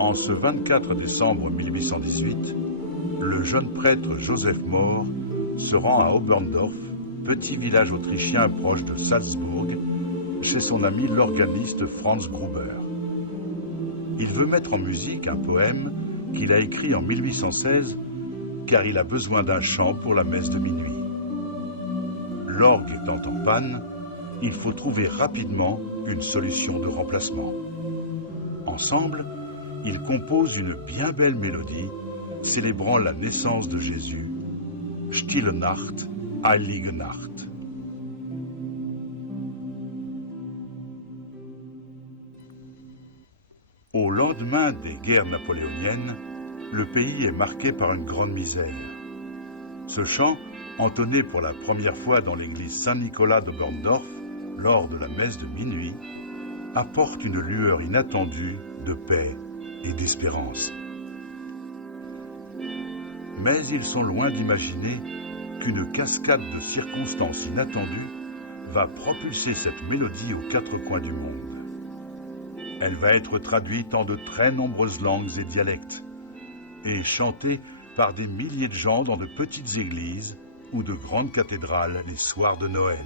En ce 24 décembre 1818, le jeune prêtre Joseph Mohr se rend à Oberndorf, petit village autrichien proche de Salzbourg, chez son ami l'organiste Franz Gruber. Il veut mettre en musique un poème qu'il a écrit en 1816 car il a besoin d'un chant pour la messe de minuit. L'orgue étant en panne, il faut trouver rapidement une solution de remplacement. Ensemble, ils composent une bien belle mélodie célébrant la naissance de Jésus, Stille Nacht, Heilige Nacht. Au lendemain des guerres napoléoniennes, le pays est marqué par une grande misère. Ce chant, entonné pour la première fois dans l'église Saint-Nicolas de Oberndorf, lors de la messe de minuit, apporte une lueur inattendue de paix et d'espérance. Mais ils sont loin d'imaginer qu'une cascade de circonstances inattendues va propulser cette mélodie aux quatre coins du monde. Elle va être traduite en de très nombreuses langues et dialectes et chantée par des milliers de gens dans de petites églises ou de grandes cathédrales les soirs de Noël.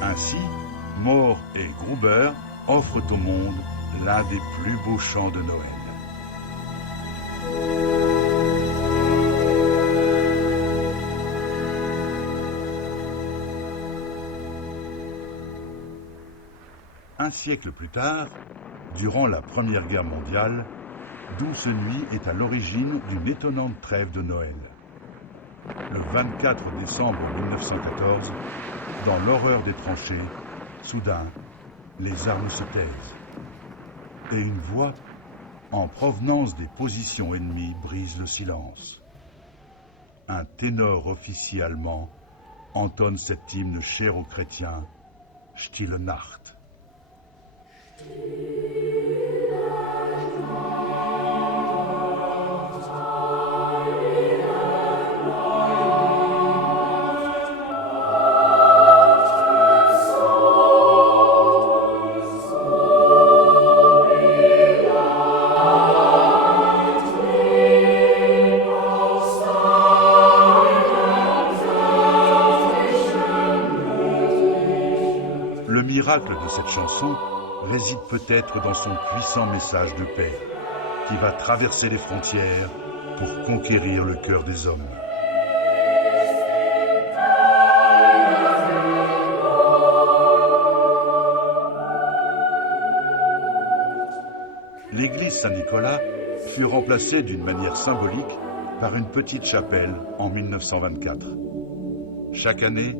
Ainsi, Mohr et Gruber offrent au monde l'un des plus beaux chants de Noël. Un siècle plus tard, durant la Première Guerre mondiale, Douce Nuit est à l'origine d'une étonnante trêve de Noël. Le 24 décembre 1914, dans l'horreur des tranchées, soudain, les armes se taisent. Et une voix, en provenance des positions ennemies, brise le silence. Un ténor officier allemand entonne cet hymne cher aux chrétiens, Stille Nacht. Le miracle de cette chanson réside peut-être dans son puissant message de paix, qui va traverser les frontières pour conquérir le cœur des hommes. L'église Saint-Nicolas fut remplacée d'une manière symbolique par une petite chapelle en 1924. Chaque année,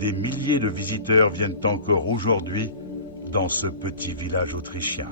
des milliers de visiteurs viennent encore aujourd'hui dans ce petit village autrichien.